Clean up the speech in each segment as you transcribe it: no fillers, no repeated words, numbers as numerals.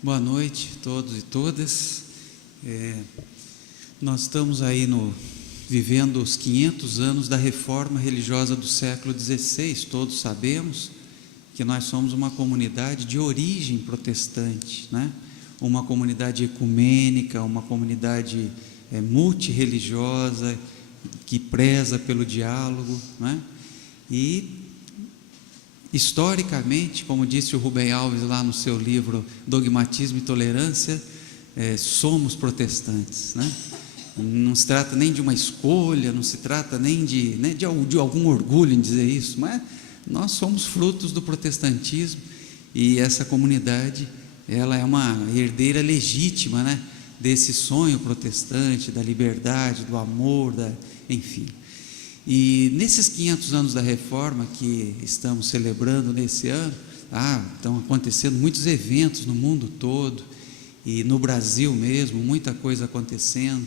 Boa noite a todos e todas. Nós estamos aí vivendo os 500 anos da reforma religiosa do século XVI. Todos sabemos que nós somos uma comunidade de origem protestante, né? Uma comunidade ecumênica, uma comunidade multirreligiosa, que preza pelo diálogo, né? E historicamente, como disse o Rubem Alves lá no seu livro Dogmatismo e Tolerância, somos protestantes, né? Não se trata nem de uma escolha, não se trata nem de algum orgulho em dizer isso, mas nós somos frutos do protestantismo, e essa comunidade, ela é uma herdeira legítima, né, desse sonho protestante, da liberdade, do amor, enfim. E nesses 500 anos da reforma que estamos celebrando nesse ano, estão acontecendo muitos eventos no mundo todo, e no Brasil mesmo, muita coisa acontecendo.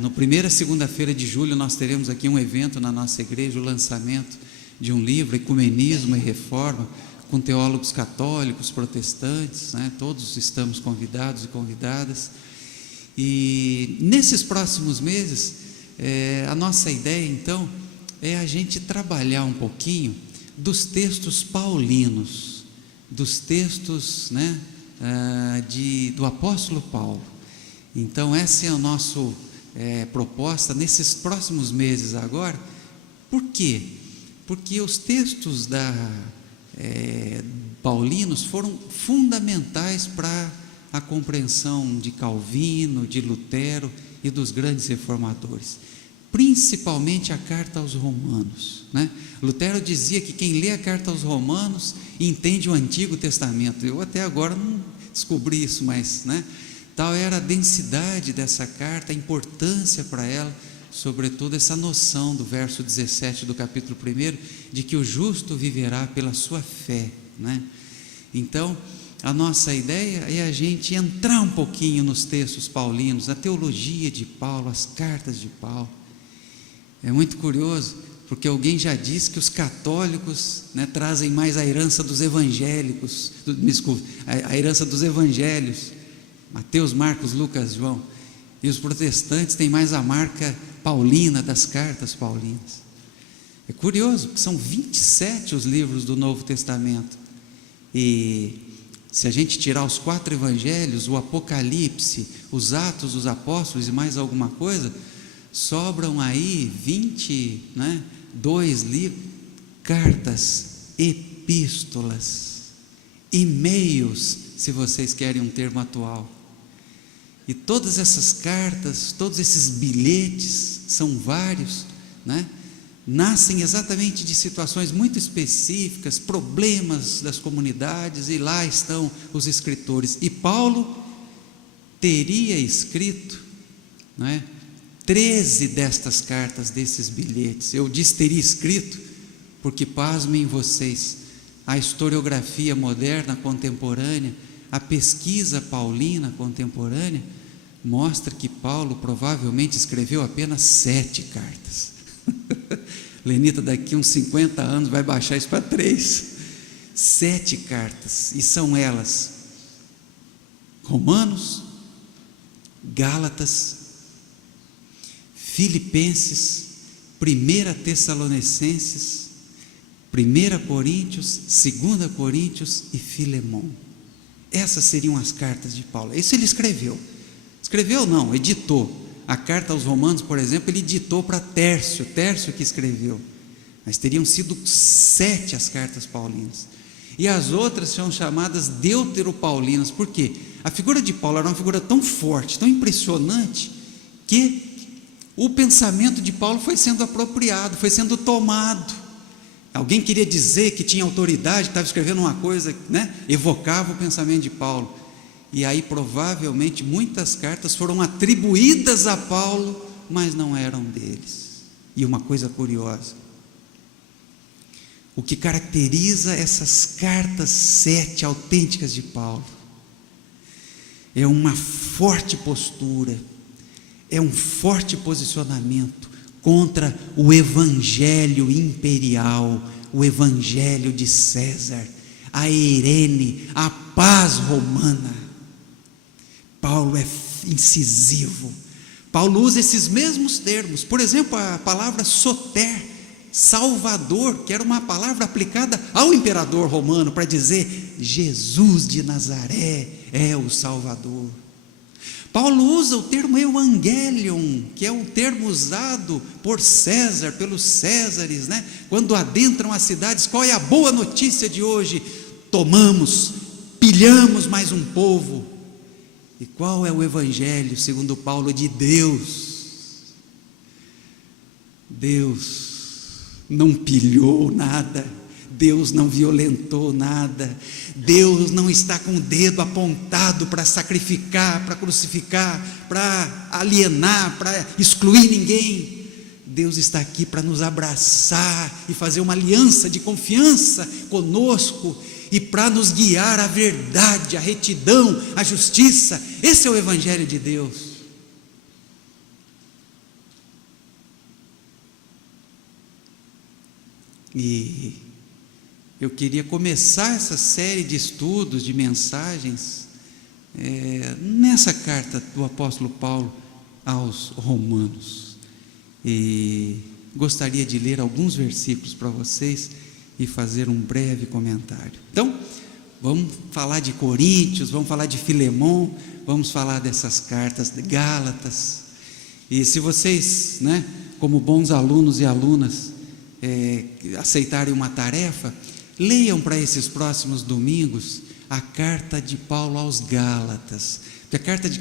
No primeira segunda-feira de julho nós teremos aqui um evento na nossa igreja, o lançamento de um livro, Ecumenismo e Reforma, com teólogos católicos, protestantes, né? Todos estamos convidados e convidadas. E nesses próximos meses, a nossa ideia então é a gente trabalhar um pouquinho dos textos paulinos, dos textos, né, do apóstolo Paulo. Então essa é a nossa proposta nesses próximos meses agora. Por quê? Porque os textos paulinos foram fundamentais para a compreensão de Calvino, de Lutero e dos grandes reformadores, principalmente a carta aos Romanos, né? Lutero dizia que quem lê a carta aos Romanos entende o Antigo Testamento. Eu até agora não descobri isso, mas, né, tal era a densidade dessa carta, a importância para ela, sobretudo essa noção do verso 17 do capítulo 1, de que o justo viverá pela sua fé, né? Então, a nossa ideia é a gente entrar um pouquinho nos textos paulinos, a teologia de Paulo, as cartas de Paulo. É muito curioso, porque alguém já disse que os católicos, né, trazem mais a herança dos evangélicos, a herança dos evangelhos, Mateus, Marcos, Lucas, João, e os protestantes têm mais a marca paulina, das cartas paulinas. É curioso, porque são 27 os livros do Novo Testamento, e se a gente tirar os 4 evangelhos, o Apocalipse, os Atos dos Apóstolos e mais alguma coisa, sobram aí 22 livros, cartas, epístolas, e-mails, se vocês querem um termo atual. E todas essas cartas, todos esses bilhetes, são vários, né, nascem exatamente de situações muito específicas, problemas das comunidades, e lá estão os escritores. E Paulo teria escrito, né, 13 destas cartas, desses bilhetes. Eu disse teria escrito, porque, pasmem vocês, a historiografia moderna contemporânea, a pesquisa paulina contemporânea, mostra que Paulo provavelmente escreveu apenas 7 cartas. Lenita, daqui uns 50 anos vai baixar isso para 3. 7 cartas, e são elas: Romanos, Gálatas, Filipenses, 1 Tessalonicenses, 1 Coríntios, 2 Coríntios e Filemão. Essas seriam as cartas de Paulo. Isso ele escreveu. Escreveu não, editou. A carta aos Romanos, por exemplo, ele ditou para Tércio que escreveu. Mas teriam sido 7 as cartas paulinas. E as outras são chamadas deuteropaulinas. Por quê? A figura de Paulo era uma figura tão forte, tão impressionante, que o pensamento de Paulo foi sendo apropriado, foi sendo tomado. Alguém queria dizer que tinha autoridade, que estava escrevendo uma coisa, né, evocava o pensamento de Paulo. E aí provavelmente muitas cartas foram atribuídas a Paulo, mas não eram deles. E uma coisa curiosa, o que caracteriza essas cartas 7 autênticas de Paulo é uma forte postura, é um forte posicionamento contra o evangelho imperial, o evangelho de César, a Irene, a paz romana. Paulo é incisivo. Paulo usa esses mesmos termos. Por exemplo, a palavra soter, Salvador, que era uma palavra aplicada ao imperador romano para dizer Jesus de Nazaré é o Salvador. Paulo usa o termo evangelion, que é um termo usado por César, pelos Césares, né? Quando adentram as cidades, qual é a boa notícia de hoje? Tomamos, pilhamos mais um povo. E qual é o evangelho, segundo Paulo, de Deus? Deus não pilhou nada, Deus não violentou nada, Deus não está com o dedo apontado para sacrificar, para crucificar, para alienar, para excluir ninguém. Deus está aqui para nos abraçar e fazer uma aliança de confiança conosco e para nos guiar à verdade, à retidão, à justiça. Esse é o evangelho de Deus. E eu queria começar essa série de estudos, de mensagens, nessa carta do apóstolo Paulo aos Romanos. E gostaria de ler alguns versículos para vocês e fazer um breve comentário. Então, vamos falar de Coríntios, vamos falar de Filemon, vamos falar dessas cartas de Gálatas. E se vocês, né, como bons alunos e alunas, aceitarem uma tarefa, leiam para esses próximos domingos a carta de Paulo aos Gálatas, porque a carta de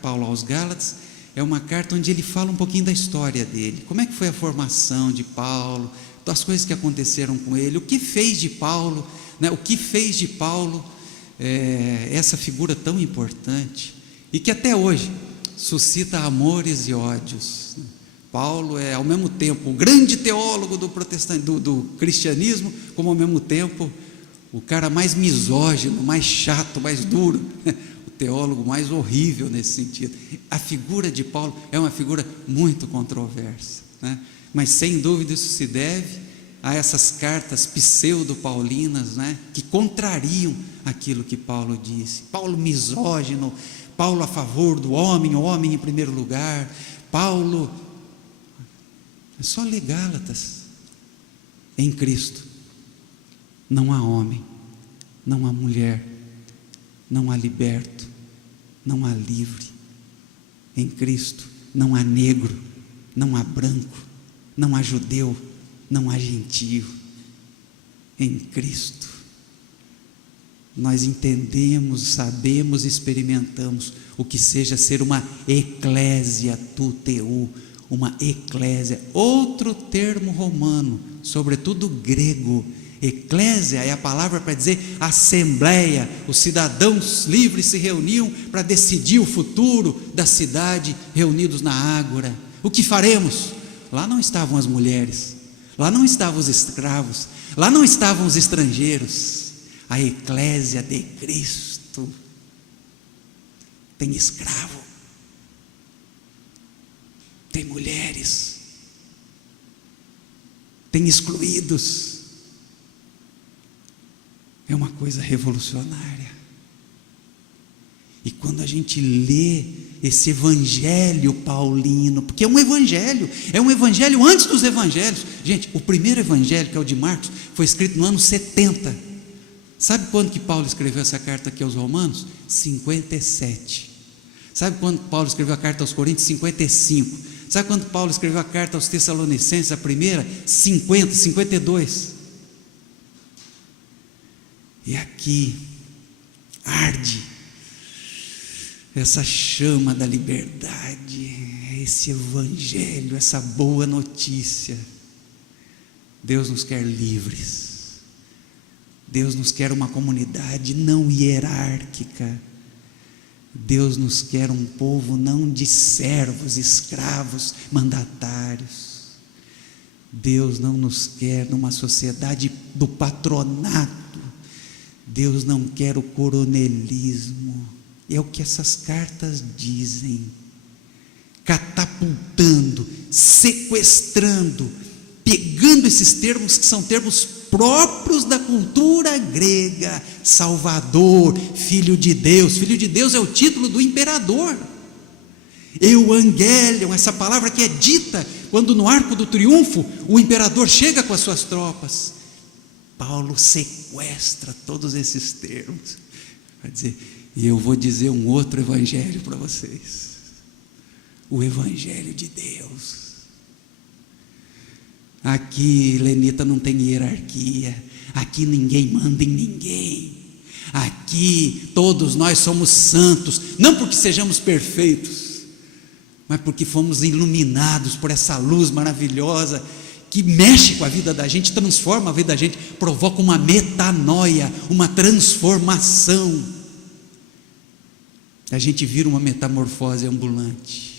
Paulo aos Gálatas é uma carta onde ele fala um pouquinho da história dele, como é que foi a formação de Paulo, das coisas que aconteceram com ele, o que fez de Paulo, né, essa figura tão importante, e que até hoje suscita amores e ódios. Paulo é ao mesmo tempo o grande teólogo do cristianismo, como ao mesmo tempo o cara mais misógino, mais chato, mais duro, o teólogo mais horrível nesse sentido. A figura de Paulo é uma figura muito controversa, né? Mas sem dúvida isso se deve a essas cartas pseudo-paulinas, né, que contrariam aquilo que Paulo disse. Paulo misógino, Paulo a favor do homem, o homem em primeiro lugar. Paulo, é só ler Gálatas. Em Cristo não há homem, não há mulher, não há liberto, não há livre. Em Cristo não há negro, não há branco, não há judeu, não há gentio. Em Cristo nós entendemos, sabemos, experimentamos o que seja ser uma eclésia tuteu, uma eclésia, outro termo romano, sobretudo grego. Eclésia é a palavra para dizer assembleia. Os cidadãos livres se reuniam para decidir o futuro da cidade, reunidos na ágora. O que faremos? Lá não estavam as mulheres, lá não estavam os escravos, lá não estavam os estrangeiros. A eclésia de Cristo tem escravo, tem mulheres, tem excluídos. É uma coisa revolucionária. E quando a gente lê esse evangelho paulino, porque é um evangelho antes dos evangelhos. Gente, o primeiro evangelho, que é o de Marcos, foi escrito no ano 70. Sabe quando que Paulo escreveu essa carta aqui aos Romanos? 57. Sabe quando Paulo escreveu a carta aos Coríntios? 55. Sabe quando Paulo escreveu a carta aos Tessalonicenses, a primeira? 50, 52. E aqui arde essa chama da liberdade, esse evangelho, essa boa notícia. Deus nos quer livres. Deus nos quer uma comunidade não hierárquica. Deus nos quer um povo não de servos, escravos, mandatários. Deus não nos quer numa sociedade do patronato. Deus não quer o coronelismo. É o que essas cartas dizem. Catapultando, sequestrando, pegando esses termos que são termos próprios da cultura grega. Salvador, Filho de Deus. Filho de Deus é o título do imperador. Evangelion, essa palavra que é dita quando no Arco do Triunfo o imperador chega com as suas tropas. Paulo sequestra todos esses termos, vai dizer: e eu vou dizer um outro evangelho para vocês, o evangelho de Deus. Aqui, Lenita, não tem hierarquia, aqui ninguém manda em ninguém, aqui todos nós somos santos, não porque sejamos perfeitos, mas porque fomos iluminados por essa luz maravilhosa, que mexe com a vida da gente, transforma a vida da gente, provoca uma metanoia, uma transformação. A gente vira uma metamorfose ambulante.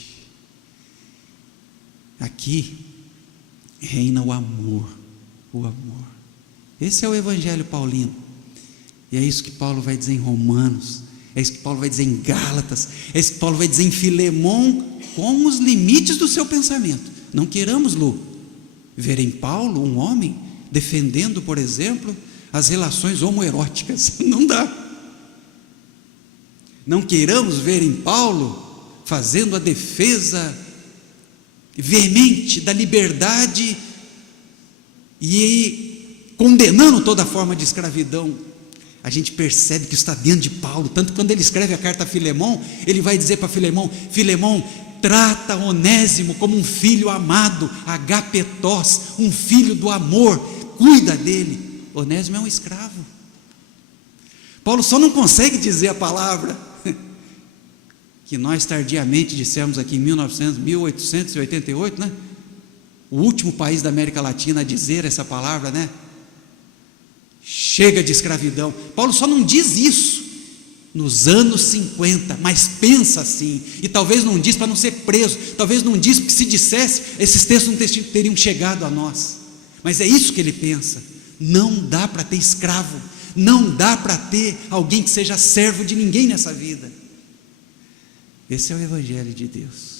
Aqui reina o amor, o amor. Esse é o evangelho paulino, e é isso que Paulo vai dizer em Romanos, é isso que Paulo vai dizer em Gálatas, é isso que Paulo vai dizer em Filemão, com os limites do seu pensamento. Não queiramos, Lu, ver em Paulo um homem defendendo, por exemplo, as relações homoeróticas. Não dá. Não queiramos ver em Paulo fazendo a defesa veemente da liberdade e condenando toda forma de escravidão. A gente percebe que isso está dentro de Paulo, tanto que quando ele escreve a carta a Filemão, ele vai dizer para Filemão: Filemão, trata Onésimo como um filho amado, agapetós, um filho do amor, cuida dele. Onésimo é um escravo. Paulo só não consegue dizer a palavra que nós tardiamente dissemos aqui em 1888, né? O último país da América Latina a dizer essa palavra, né? Chega de escravidão. Paulo só não diz isso nos anos 50, mas pensa assim, e talvez não diz para não ser preso, talvez não diz porque se dissesse, esses textos não teriam chegado a nós, mas é isso que ele pensa. Não dá para ter escravo, não dá para ter alguém que seja servo de ninguém nessa vida. Esse é o evangelho de Deus.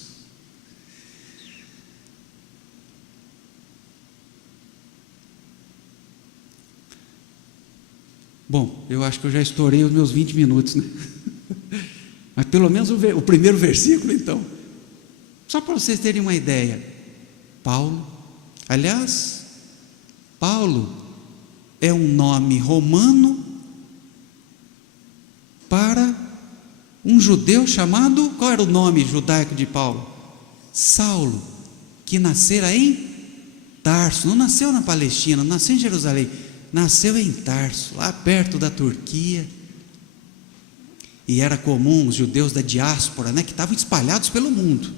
Bom, eu acho que eu já estourei os meus 20 minutos, né? Mas pelo menos o primeiro versículo, então. Só para vocês terem uma ideia. Paulo é um nome romano para um judeu chamado, qual era o nome judaico de Paulo? Saulo, que nascera em Tarso. Não nasceu na Palestina, não nasceu em Jerusalém, nasceu em Tarso, lá perto da Turquia. E era comum os judeus da diáspora, né, que estavam espalhados pelo mundo.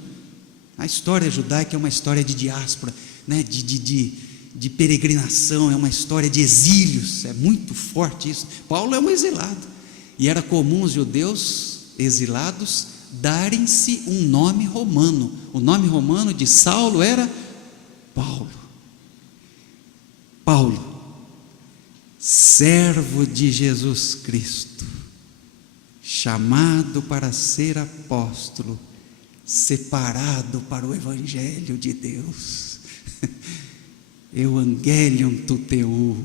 A história judaica é uma história de diáspora, né, de peregrinação, é uma história de exílios, é muito forte isso. Paulo é um exilado, e era comum os judeus exilados darem-se um nome romano. O nome romano de Saulo era Paulo. Paulo, servo de Jesus Cristo, chamado para ser apóstolo, separado para o evangelho de Deus. Evangelion tuteu,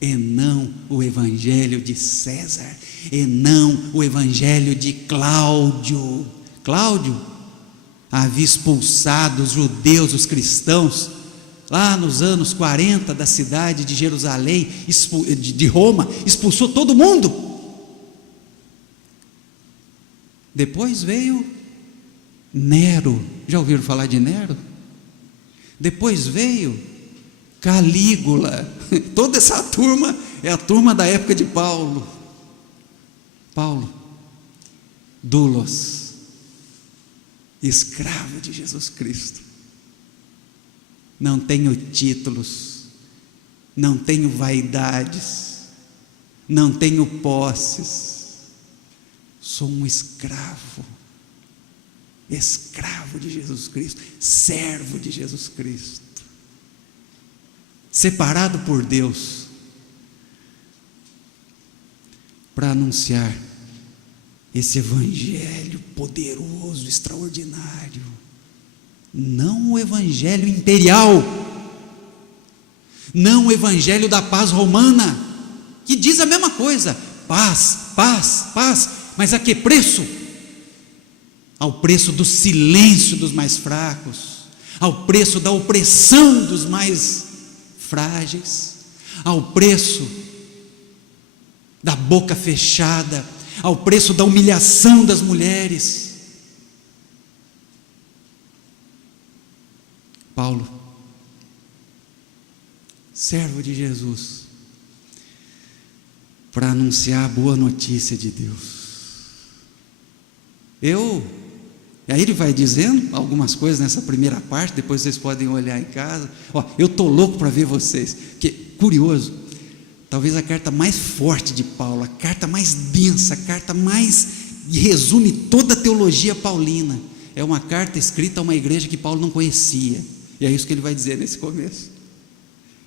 e não o evangelho de César, e não o evangelho de Cláudio. Cláudio havia expulsado os judeus, os cristãos, lá nos anos 40 da cidade de Jerusalém, de Roma, expulsou todo mundo. Depois veio Nero, já ouviram falar de Nero? Depois veio Calígula. Toda essa turma é a turma da época de Paulo. Doulos, escravo de Jesus Cristo. Não tenho títulos, não tenho vaidades, não tenho posses, sou um escravo de Jesus Cristo, servo de Jesus Cristo, separado por Deus para anunciar esse evangelho poderoso, extraordinário. Não o evangelho imperial, não o evangelho da paz romana, que diz a mesma coisa: paz, paz, paz, mas a que preço? Ao preço do silêncio dos mais fracos, ao preço da opressão dos mais frágeis, ao preço da boca fechada, ao preço da humilhação das mulheres. Paulo, servo de Jesus, para anunciar a boa notícia de Deus. Aí ele vai dizendo algumas coisas nessa primeira parte, depois vocês podem olhar em casa. Eu estou louco para ver vocês, porque, curioso, talvez a carta mais forte de Paulo, a carta mais densa, a carta mais que resume toda a teologia paulina, é uma carta escrita a uma igreja que Paulo não conhecia, e é isso que ele vai dizer nesse começo.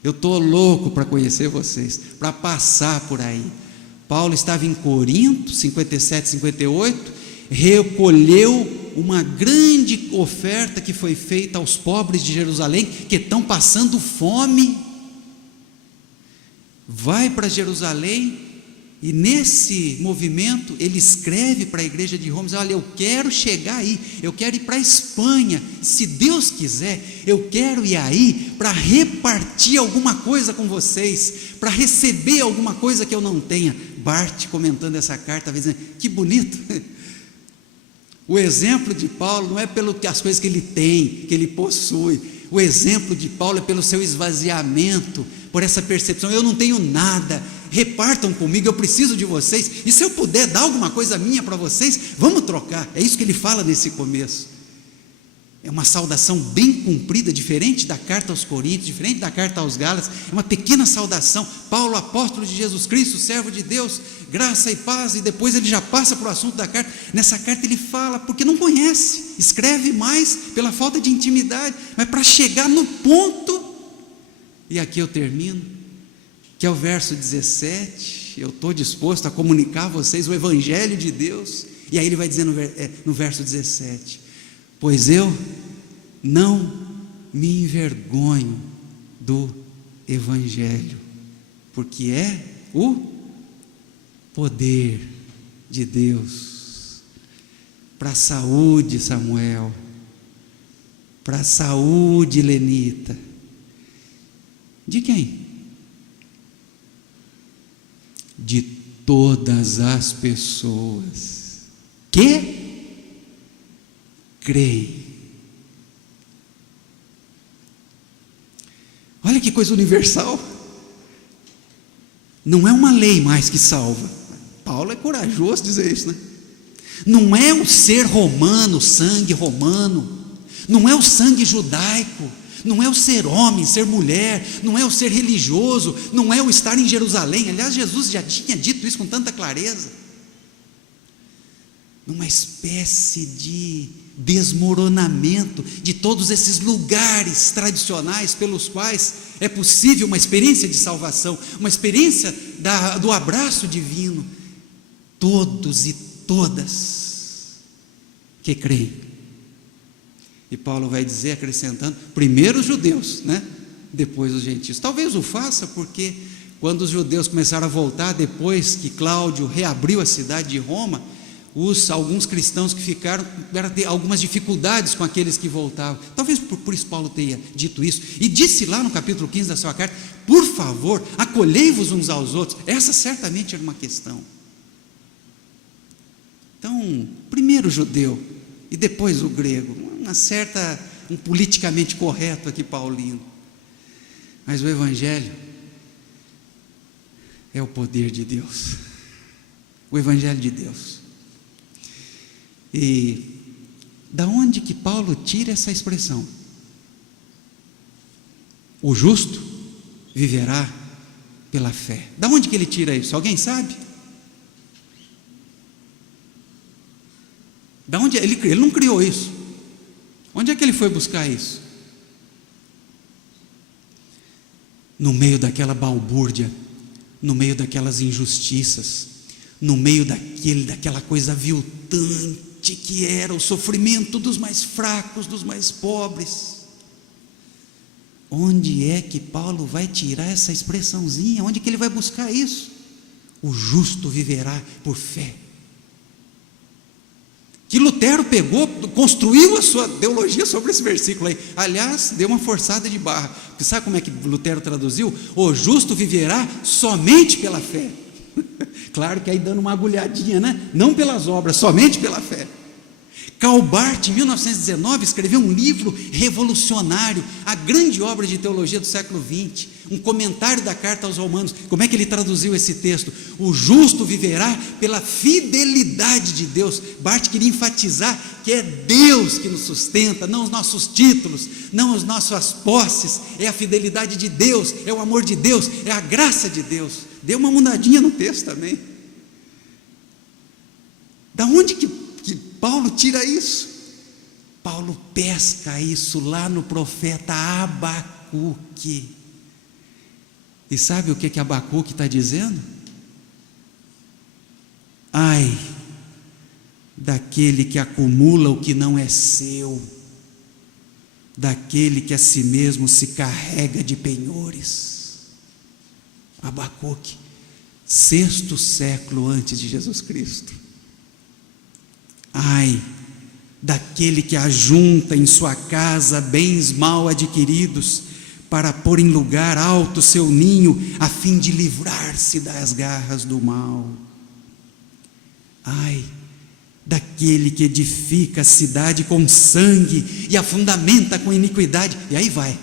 Eu estou louco para conhecer vocês, para passar por aí. Paulo estava em Corinto, 57, 58, recolheu uma grande oferta que foi feita aos pobres de Jerusalém, que estão passando fome. Vai para Jerusalém, e nesse movimento ele escreve para a igreja de Roma, diz: olha, eu quero chegar aí, eu quero ir para a Espanha, se Deus quiser, eu quero ir aí para repartir alguma coisa com vocês, para receber alguma coisa que eu não tenha. Bart, comentando essa carta, vai dizendo: que bonito. O exemplo de Paulo não é pelas coisas que ele tem, que ele possui. O exemplo de Paulo é pelo seu esvaziamento, por essa percepção: eu não tenho nada, repartam comigo, eu preciso de vocês, e se eu puder dar alguma coisa minha para vocês, vamos trocar. É isso que ele fala nesse começo. É uma saudação bem cumprida, diferente da carta aos Coríntios, diferente da carta aos Gálatas. É uma pequena saudação: Paulo, apóstolo de Jesus Cristo, servo de Deus, graça e paz. E depois ele já passa para o assunto da carta. Nessa carta ele fala porque não conhece, escreve mais pela falta de intimidade, mas para chegar no ponto. E aqui eu termino, que é o verso 17. Eu estou disposto a comunicar a vocês o evangelho de Deus. E aí ele vai dizer no verso 17: pois eu não me envergonho do evangelho, porque é o poder de Deus para a saúde, Samuel, para a saúde, Lenita. De quem? De todas as pessoas que creem. Olha que coisa universal. Não é uma lei mais que salva. Paulo é corajoso dizer isso, né? Não é o ser romano, o sangue romano, não é o sangue judaico, não é o ser homem, ser mulher, não é o ser religioso, não é o estar em Jerusalém. Aliás, Jesus já tinha dito isso com tanta clareza. Numa espécie de desmoronamento de todos esses lugares tradicionais pelos quais é possível uma experiência de salvação, uma experiência do abraço divino. Todos e todas que creem. E Paulo vai dizer, acrescentando, primeiro os judeus, né? Depois os gentios. Talvez o faça porque quando os judeus começaram a voltar, depois que Cláudio reabriu a cidade de Roma, alguns cristãos que ficaram tiveram algumas dificuldades com aqueles que voltavam. Talvez por isso Paulo tenha dito isso, e disse lá no capítulo 15 da sua carta: por favor, acolhei-vos uns aos outros. Essa certamente era uma questão. Então, primeiro o judeu e depois o grego, um politicamente correto aqui paulino. Mas o evangelho é o poder de Deus, o evangelho de Deus. E da onde que Paulo tira essa expressão? O justo viverá pela fé. Da onde que ele tira isso? Alguém sabe? Da onde ele não criou isso? Onde é que ele foi buscar isso? No meio daquela balbúrdia, no meio daquelas injustiças, no meio daquela coisa aviltante que era o sofrimento dos mais fracos, dos mais pobres. onde é que Paulo vai tirar essa expressãozinha? Onde que ele vai buscar isso? O justo viverá por fé. Que Lutero pegou, construiu a sua teologia sobre esse versículo aí. Aliás, deu uma forçada de barra. Porque sabe como é que Lutero traduziu? O justo viverá somente pela fé. Claro que aí dando uma agulhadinha, né? Não pelas obras, somente pela fé. Karl Barth, em 1919, escreveu um livro revolucionário, a grande obra de teologia do século XX, um comentário da carta aos Romanos. Como é que ele traduziu esse texto? O justo viverá pela fidelidade de Deus. Barth queria enfatizar que é Deus que nos sustenta, não os nossos títulos, não as nossas posses, é a fidelidade de Deus, é o amor de Deus, é a graça de Deus. Deu uma mudadinha no texto também. Da onde que Paulo tira isso? Paulo pesca isso lá no profeta Abacuque. E sabe o que Abacuque está dizendo? Ai daquele que acumula o que não é seu, daquele que a si mesmo se carrega de penhores. Abacuque, 6º século antes de Jesus Cristo. Ai daquele que ajunta em sua casa bens mal adquiridos, para pôr em lugar alto seu ninho, a fim de livrar-se das garras do mal. Ai daquele que edifica a cidade com sangue e a fundamenta com iniquidade. E aí vai.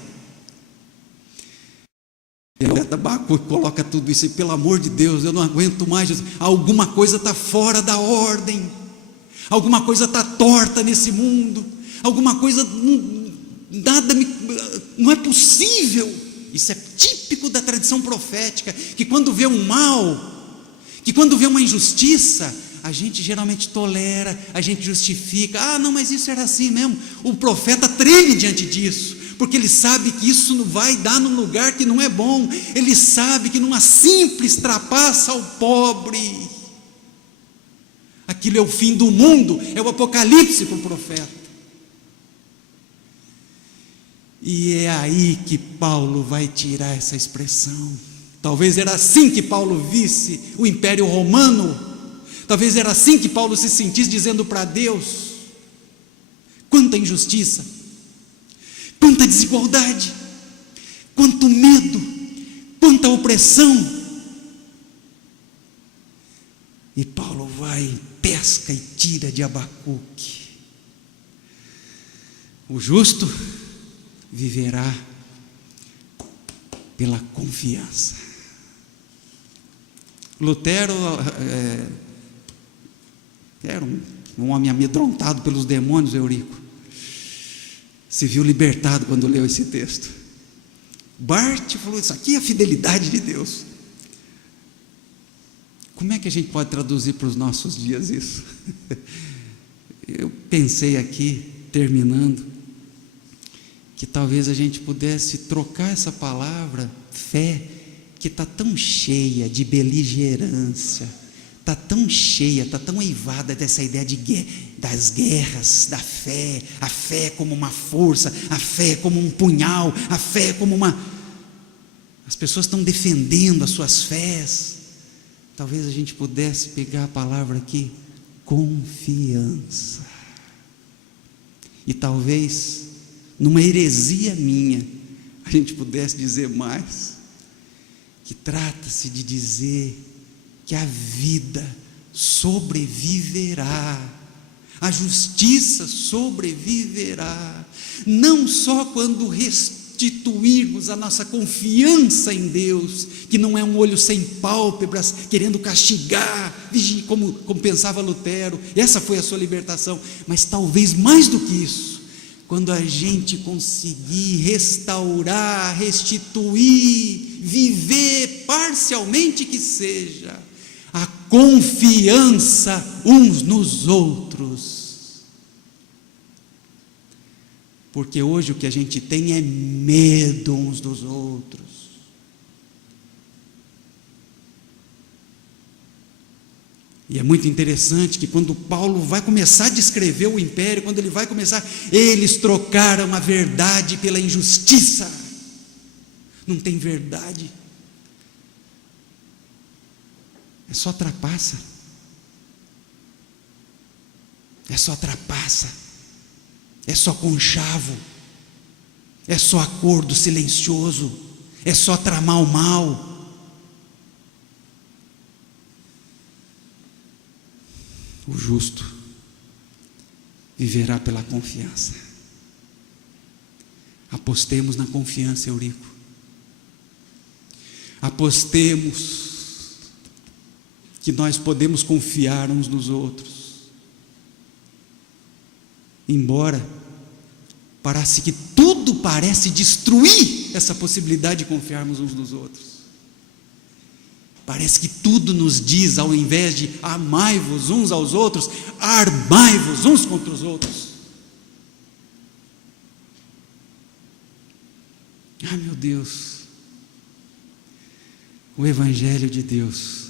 Abacuque coloca tudo isso e, pelo amor de Deus, eu não aguento mais. Alguma coisa está fora da ordem. Alguma coisa está torta nesse mundo, alguma coisa, não é possível. Isso é típico da tradição profética, que quando vê um mal, que quando vê uma injustiça, a gente geralmente tolera, a gente justifica. Não, mas isso era assim mesmo. O profeta treme diante disso, porque ele sabe que isso não vai dar num lugar que não é bom. Ele sabe que numa simples trapaça ao pobre. Aquilo é o fim do mundo, é o apocalipse para o profeta. E é aí que Paulo vai tirar essa expressão. Talvez era assim que Paulo visse o Império Romano. Talvez era assim que Paulo se sentisse dizendo para Deus: quanta injustiça, quanta desigualdade, quanto medo, quanta opressão. E Paulo vai, pesca e tira de Abacuque: o justo viverá pela confiança. Lutero era um homem amedrontado pelos demônios, Eurico. Se viu libertado quando leu esse texto. Barth falou: isso aqui é a fidelidade de Deus. Como é que a gente pode traduzir para os nossos dias isso? Eu pensei aqui, terminando, que talvez a gente pudesse trocar essa palavra fé, que está tão cheia de beligerância, está tão cheia, está tão eivada dessa ideia das guerras, da fé, a fé como uma força, a fé como um punhal, a fé como uma... As pessoas estão defendendo as suas fés. Talvez a gente pudesse pegar a palavra aqui, confiança. E talvez, numa heresia minha, a gente pudesse dizer mais, que trata-se de dizer que a vida sobreviverá, a justiça sobreviverá, não só quando restituirmos a nossa confiança em Deus, que não é um olho sem pálpebras, querendo castigar, como pensava Lutero. Essa foi a sua libertação. Mas talvez mais do que isso, quando a gente conseguir restaurar, restituir, viver parcialmente que seja, a confiança uns nos outros. Porque hoje o que a gente tem é medo uns dos outros. E é muito interessante que quando Paulo vai começar a descrever o império, quando ele vai começar, eles trocaram a verdade pela injustiça. não tem verdade. É só trapaça. É só trapaça. É só conchavo. É só acordo silencioso. É só tramar o mal. O justo viverá pela confiança. Apostemos na confiança, Eurico. Apostemos que nós podemos confiar uns nos outros. Embora parece que tudo parece destruir essa possibilidade de confiarmos uns nos outros. Parece que tudo nos diz, ao invés de amai-vos uns aos outros, armai-vos uns contra os outros. Ah, meu Deus, o Evangelho de Deus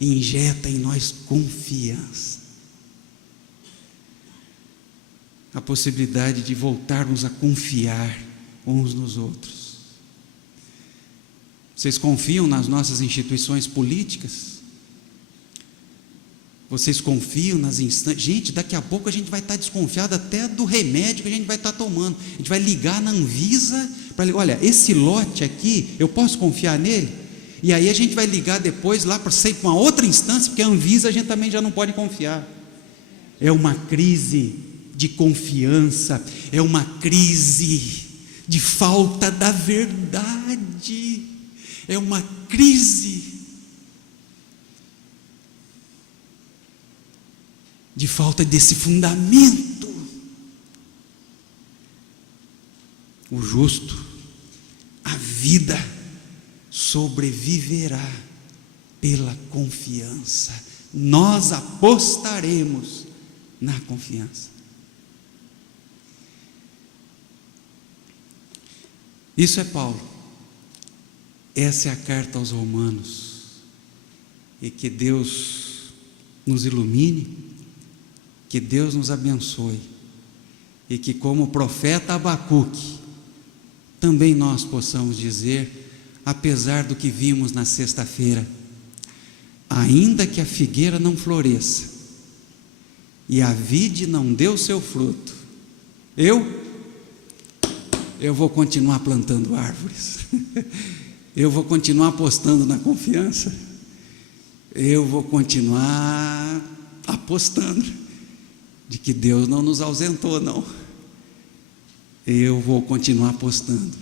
injeta em nós confiança, a possibilidade de voltarmos a confiar uns nos outros. Vocês confiam nas nossas instituições políticas? Vocês confiam nas instâncias? Gente, daqui a pouco a gente vai estar desconfiado até do remédio que a gente vai estar tomando. A gente vai ligar na Anvisa para ligar, olha, esse lote aqui, eu posso confiar nele? E aí a gente vai ligar depois lá para uma outra instância, porque a Anvisa a gente também já não pode confiar. É uma crise de confiança, é uma crise de falta da verdade, é uma crise de falta desse fundamento. O justo, a vida sobreviverá pela confiança. Nós apostaremos na confiança. Isso é Paulo. Essa é a carta aos Romanos. E que Deus nos ilumine, que Deus nos abençoe, e que, como o profeta Abacuque, também nós possamos dizer, apesar do que vimos na sexta-feira, ainda que a figueira não floresça e a vide não dê o seu fruto, eu vou continuar plantando árvores, eu vou continuar apostando na confiança, eu vou continuar apostando de que Deus não nos ausentou, não. Eu vou continuar apostando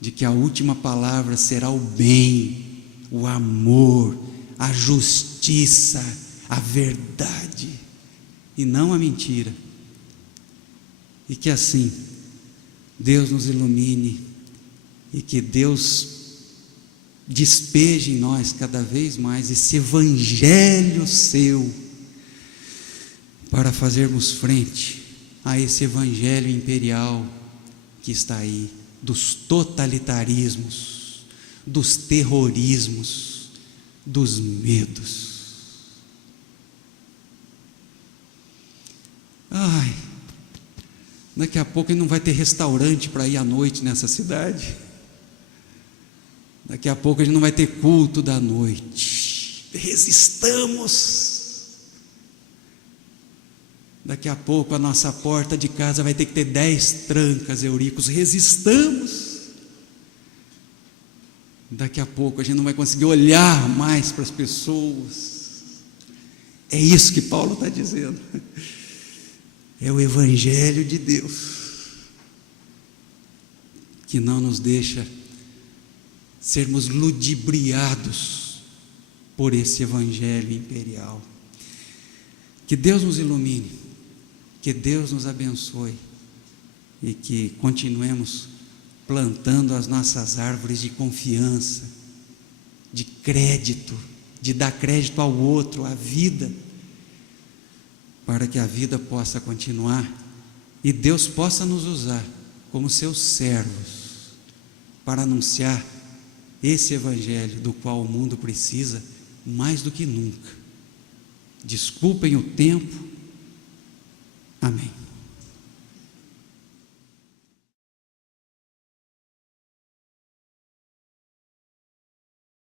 de que a última palavra será o bem, o amor, a justiça, a verdade, e não a mentira. E que assim Deus nos ilumine, e que Deus despeje em nós cada vez mais esse evangelho seu, para fazermos frente a esse evangelho imperial que está aí, dos totalitarismos, dos terrorismos, dos medos. Ai, daqui a pouco não vai ter restaurante para ir à noite nessa cidade. Daqui a pouco a gente não vai ter culto da noite. Resistamos. Daqui a pouco a nossa porta de casa vai ter que ter 10 trancas, Euricos. Resistamos. Daqui a pouco a gente não vai conseguir olhar mais para as pessoas. É isso que Paulo está dizendo. É o Evangelho de Deus que não nos deixa sermos ludibriados por esse Evangelho imperial. Que Deus nos ilumine, que Deus nos abençoe, e que continuemos plantando as nossas árvores de confiança, de crédito, de dar crédito ao outro, à vida, para que a vida possa continuar e Deus possa nos usar como seus servos para anunciar esse Evangelho do qual o mundo precisa mais do que nunca. Desculpem o tempo. Amém.